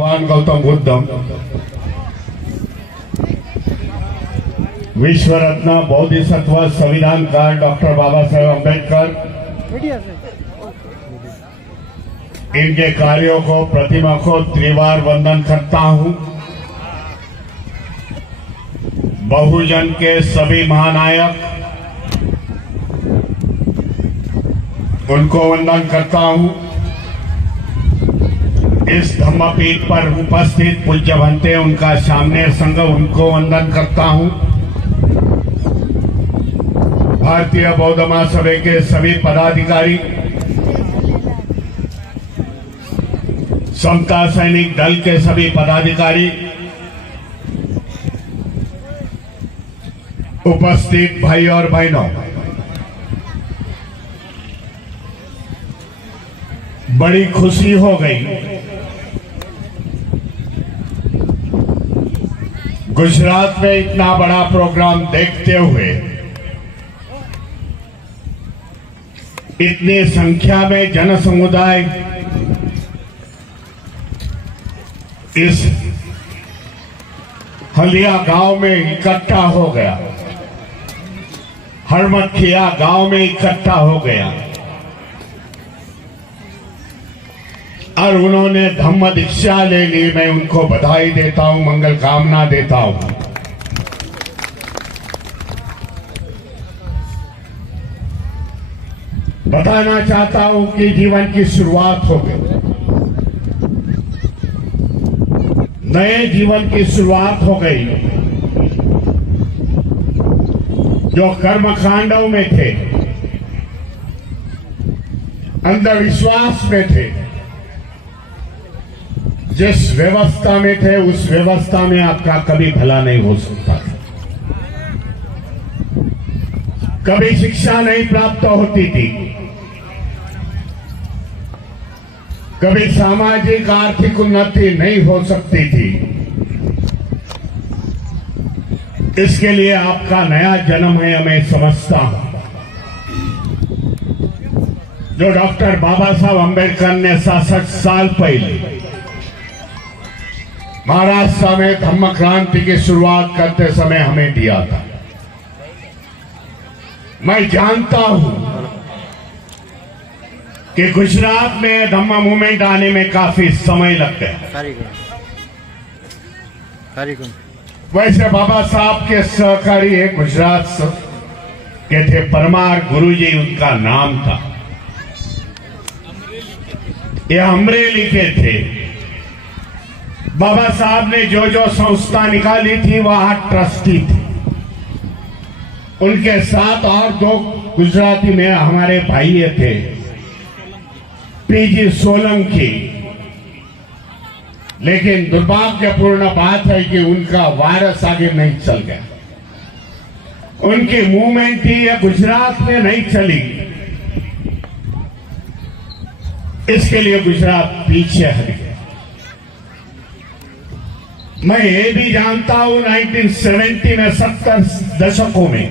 भगवान गौतम बुद्ध, विश्व रत्न बोधिसत्व संविधानकार डॉक्टर बाबा साहेब अम्बेडकर, इनके कार्यों को, प्रतिमा को त्रिवार वंदन करता हूं। बहुजन के सभी महानायक, उनको वंदन करता हूं। इस धम्मपीठ पर उपस्थित पूज्य भंते, उनका सामने संघ, उनको वंदन करता हूं। भारतीय बौद्ध महासभा के सभी पदाधिकारी, समता सैनिक दल के सभी पदाधिकारी, उपस्थित भाई और बहनों, बड़ी खुशी हो गई। गुजरात में इतना बड़ा प्रोग्राम देखते हुए, इतनी संख्या में जन समुदाय इस हलिया गांव में इकट्ठा हो गया, हरमखिया गांव में इकट्ठा हो गया और उन्होंने धम्म दीक्षा ले ली। मैं उनको बधाई देता हूं, मंगल कामना देता हूं। बताना चाहता हूं कि जीवन की शुरुआत हो गई, नए जीवन की शुरुआत हो गई। जो कर्मकांडों में थे, अंधविश्वास में थे, जिस व्यवस्था में थे, उस व्यवस्था में आपका कभी भला नहीं हो सकता था। कभी शिक्षा नहीं प्राप्त होती थी, कभी सामाजिक आर्थिक उन्नति नहीं हो सकती थी। इसके लिए आपका नया जन्म है, मैं समझता हूं। जो डॉक्टर बाबा साहब अम्बेडकर ने 66 साल पहले महाराष्ट्र में धम्म क्रांति की शुरुआत करते समय हमें दिया था। मैं जानता हूं कि गुजरात में धम्म मूवमेंट आने में काफी समय लग गया। वैसे बाबा साहब के सहकारी एक गुजरात के थे, परमार गुरुजी उनका नाम था। ये अमरेली के थे। बाबा साहब ने जो जो संस्था निकाली थी, वहां ट्रस्टी थे। उनके साथ और दो गुजराती में हमारे भाई थे, पीजी सोलंकी। लेकिन दुर्भाग्यपूर्ण बात है कि उनका वारस आगे नहीं चल गया। उनकी मूवमेंट थी, यह गुजरात में नहीं चली। इसके लिए गुजरात पीछे हट गया। मैं ये भी जानता हूं 1970 में, 70 दशकों में,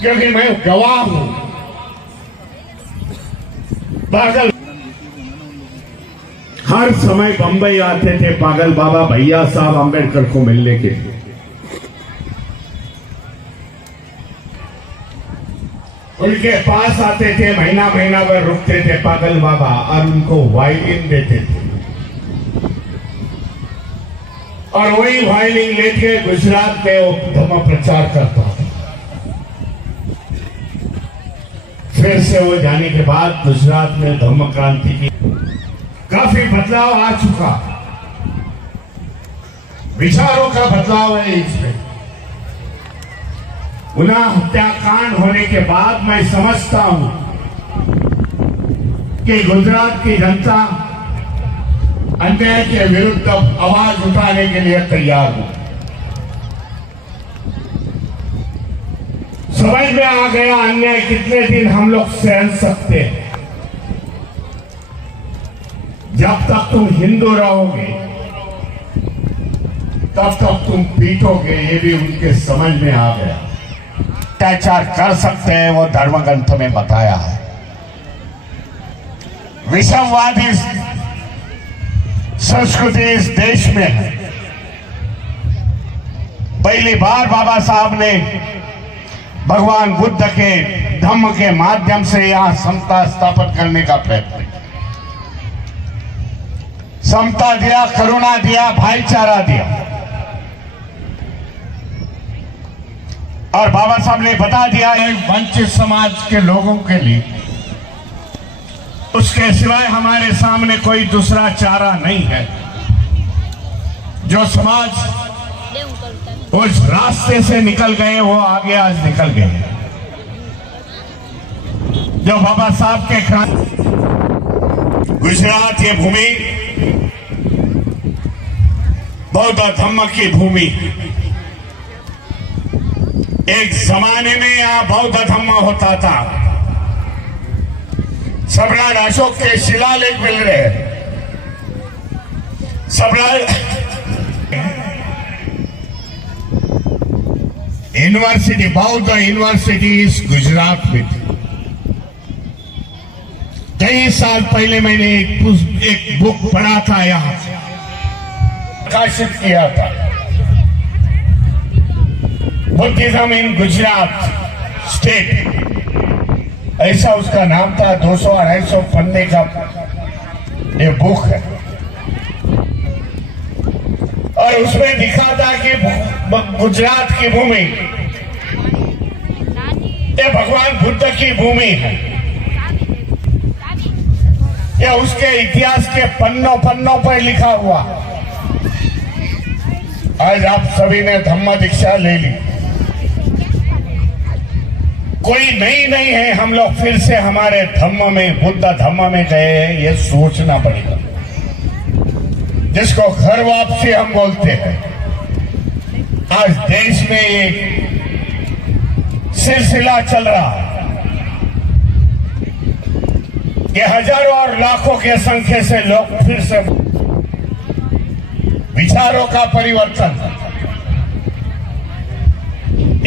क्योंकि मैं गवाह हूं। पागल हर समय बंबई आते थे पागल बाबा भैया साहब अम्बेडकर को मिलने के लिए। उनके पास आते थे, महीना महीना भर रुकते थे पागल बाबा और उनको वायलिन देते थे। और वही वायलिन लेके गुजरात में वो धम्म प्रचार करता था। फिर से वो जाने के बाद गुजरात में धम्म क्रांति की काफी बदलाव आ चुका। विचारों का बदलाव है इसमें। उन्नाव हत्याकांड होने के बाद मैं समझता हूं कि गुजरात की जनता अन्याय के विरुद्ध आवाज उठाने के लिए तैयार हूं। समझ में आ गया अन्याय कितने दिन हम लोग सहन सकते हैं। जब तक तुम हिंदू रहोगे तब तक तुम पीटोगे, ये भी उनके समझ में आ गया। अत्याचार कर सकते हैं, वो धर्म ग्रंथ में बताया है। विषमवादी संस्कृति इस देश में है। पहली बार बाबा साहब ने भगवान बुद्ध के धम्म के माध्यम से यहां समता स्थापित करने का प्रयत्न किया। समता दिया, करुणा दिया, भाईचारा दिया। और बाबा साहब ने बता दिया है वंचित समाज के लोगों के लिए उसके सिवाय हमारे सामने कोई दूसरा चारा नहीं है। जो समाज उस रास्ते से निकल गए वो आगे आज निकल गए। जो बाबा साहब के गुजरात ये भूमि बौद्ध धम्म की भूमि। एक जमाने में यहां बौद्ध धम्म होता था। सम्राट अशोक के शिलालेख मिल रहे हैं। सम्राट यूनिवर्सिटी, बौद्ध यूनिवर्सिटी इस गुजरात में थी। कई साल पहले मैंने एक बुक पढ़ा था, यहां प्रकाशित किया था, बुद्धिज्म इन गुजरात स्टेट, ऐसा उसका नाम था। 200-250 पन्ने का ये बुक है। और उसमें दिखा था कि गुजरात की भूमि ये भगवान बुद्ध की भूमि है। यह उसके इतिहास के पन्नों पर लिखा हुआ। आज आप सभी ने धम्म दीक्षा ले ली। कोई नहीं है, हम लोग फिर से हमारे धम्म में, बुद्ध धम्म में गए हैं, ये सोचना पड़ेगा। जिसको घर वापसी हम बोलते हैं। आज देश में ये सिलसिला चल रहा है कि हजारों और लाखों के संख्या से लोग फिर से विचारों का परिवर्तन।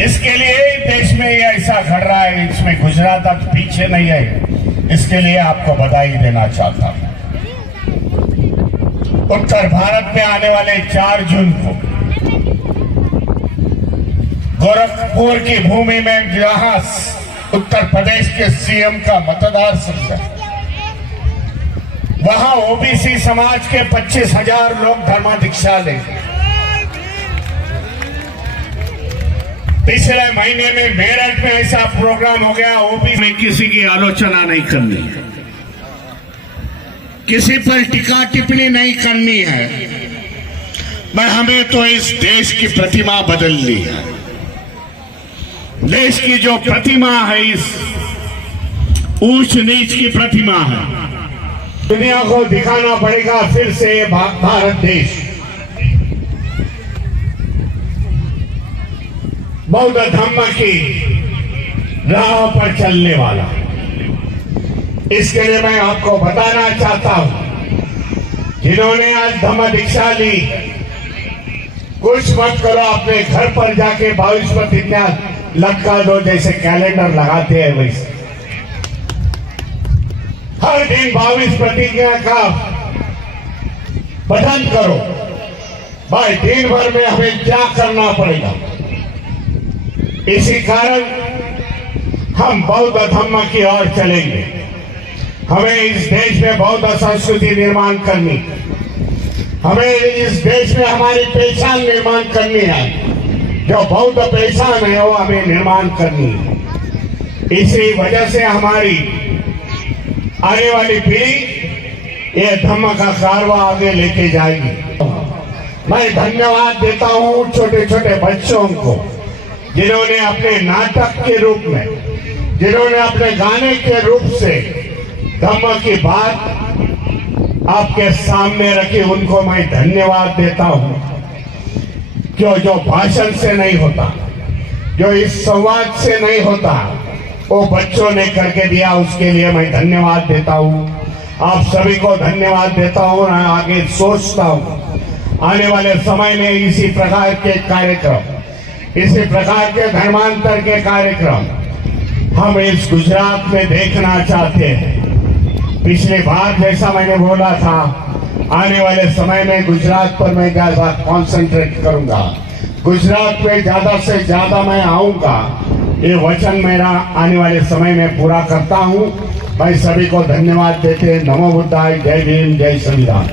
इसके लिए देश में ये ऐसा घट रहा है। इसमें गुजरात अब पीछे नहीं है। इसके लिए आपको बधाई देना चाहता हूं। उत्तर भारत में आने वाले 4 जून को गोरखपुर की भूमि में जहां उत्तर प्रदेश के सीएम का मतदार संघ है, वहां ओबीसी समाज के 25,000 लोग धर्म दीक्षा लेंगे। पिछले महीने में मेरठ में ऐसा प्रोग्राम हो गया। ओबीसी में किसी की आलोचना नहीं करनी है, किसी पर टीका टिप्पणी नहीं करनी है, पर हमें तो इस देश की प्रतिमा बदलनी है। देश की जो प्रतिमा है, इस ऊंच नीच की प्रतिमा है, दुनिया को दिखाना पड़ेगा फिर से ये भारत देश बौद्ध धम्म की राह पर चलने वाला। इसके लिए मैं आपको बताना चाहता हूं, जिन्होंने आज धम्म दीक्षा ली, कुछ मत करो, अपने घर पर जाके 22 प्रतिज्ञा लटका दो, जैसे कैलेंडर लगाते हैं वैसे। हर दिन 22 प्रतिज्ञा का पठन करो। भाई दिन भर में हमें क्या करना पड़ेगा। इसी कारण हम बौद्ध धम्म की ओर चलेंगे। हमें इस देश में बौद्ध संस्कृति निर्माण करनी, हमें इस देश में हमारी पहचान निर्माण करनी है। जो बौद्ध पहचान है वो हमें निर्माण करनी है। इसी वजह से हमारी आने वाली पीढ़ी ये धम्म का कारवा आगे लेके जाएगी। मैं धन्यवाद देता हूँ छोटे छोटे बच्चों को, जिन्होंने अपने नाटक के रूप में, जिन्होंने अपने गाने के रूप से धम्म की बात आपके सामने रखी। उनको मैं धन्यवाद देता हूं। क्यों, जो भाषण से नहीं होता, जो इस संवाद से नहीं होता, वो बच्चों ने करके दिया। उसके लिए मैं धन्यवाद देता हूं। आप सभी को धन्यवाद देता हूं। मैं आगे सोचता हूं आने वाले समय में इसी प्रकार के कार्यक्रम, इसी प्रकार के धर्मांतर के कार्यक्रम हम इस गुजरात में देखना चाहते हैं। पिछली बार जैसा मैंने बोला था आने वाले समय में गुजरात पर मैं ज्यादा कॉन्सेंट्रेट करूंगा, गुजरात में ज्यादा से ज्यादा मैं आऊंगा। ये वचन मेरा आने वाले समय में पूरा करता हूं। मैं सभी को धन्यवाद देते, नमो बुद्धाय, जय भीम, जय संविधान।